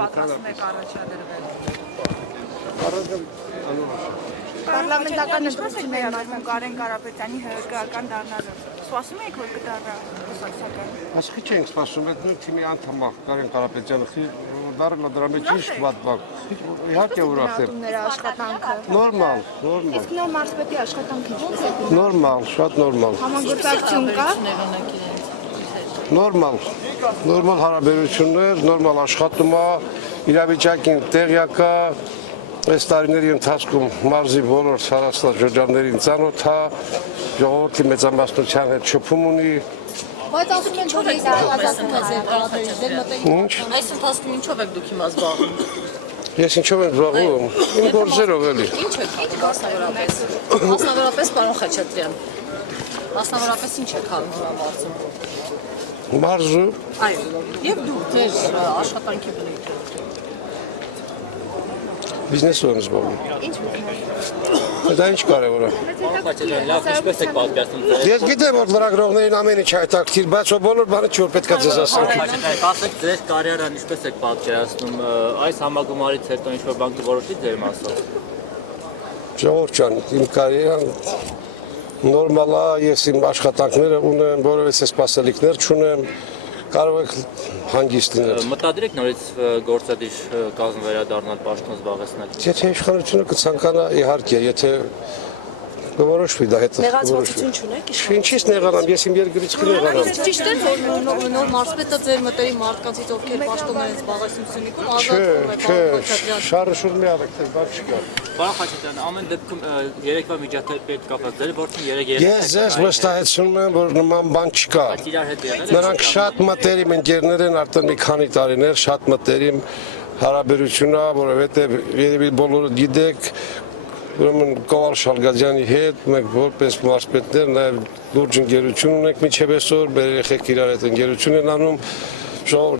պատրաստում եք առաջադրվել։ Parlamentakan ընտրությունների Մասում Կարեն Կարապետյանի հերկայական դառնալը։ Սպասում եք, որ կդառնա կուսակցական։ Ասխի չենք սպասում, այդ նույն թիմի անդամ Կարեն Կարապետյանը դառնա դրա մեջ ինչ պատմակ։ Իհարկե ուրախ եմ։ աշխատանքը։ Նորմալ։ Իսկ նոր մարզպետի աշխատանքը ինչպես է։ Նորմալ, շատ նորմալ։ Համագործակցություն կա։ Նորմալ հարաբերություններ, նորմալ աշխատում է, իրավիճակին տեղյակ է։ Այս տարիների ընթացքում մարզի բոլոր սարասնաժողովներին ծանոթ է, ժողովրդի մեծամասնության հետ շփում ունի։ Բայց ասում են, որ այս ազատում է ձեր կարապետը։ Ինչ։ Այս ընթացքում ինչով եք դուք հիմա զբաղվում։ Ես ինչով եմ զբաղվում։ Իմ գործերով էլի։ Ինչ եք անում մասնավորապես։ Մասնավորապես պարոն Խաչատրյան։ Մասնավորապես ինչ եք անում հիմա մարզում։ Մարզում Այո։ Եվ դուք ձեր աշխատանքի բնույթը։ բիզնեսով եմ զբաղվում։ Ինչ բիզնես։ Դա ինչ կարևոր է։ Լավ, ինչպես եք պատկերացնում ձեր։ Ես գիտեմ, որ լրագրողներին ամեն ինչ հետաքրքիր, բայց բոլոր բանը չի որ պետքա ձեզ ասեմ։ Ասեք ձեր կարիերան ինչպես եք պատկերացնում, այս համագումարից հետո ինչ-որ բան կորոշվի ձեր մասով։ Ժողովուրդ ջան, իմ կարիերան նորմալ է, ես իմ աշխատանքները ունեմ, որովհետեւ սպասելիքներ չունեմ, կարող եք հանգիստ լինել։ Մտադիր եք նորից գործադիր կազմ վերադառնալ պաշտոն զբաղեցնել։ Եթե իշխանությունը կցանկանա, իհարկե, եթե կորոշվի դա հետո։ Նեղացվածություն չունեք։ Ինչի՞ց նեղանամ, ես իմ երկրից կնեղանամ։ Ճիշտ է, որ նոր մարզպետը ձեր մտերի մարդկանցից ովքեր պաշտոններ են զբաղեցնում Սյունիքում Չէ, շարժ շուտ մի արեք, դա բան չկա։ Պարոն Խաչատրյան, ամեն դեպքում երեկվա միջադեպի հետ կապված ձեր ворցին 3 Ես ձեզ վստահեցնում եմ, որ նման բան չկա։ իրար հետ եղել է։ Նրանք շատ մտերիմ ընկերներ են արդեն մի քանի տարիներ, շատ մտերիմ հարաբերություն է, որովհետև երևի բոլորը գիտեք, ուրեմն Կովալ Շալգազյանի հետ մենք որպես մարզպետներ նաև լուրջ ընկերություն ունենք միջև այսօր, մեր երեխեք իրար հետ ընկերություն են անում,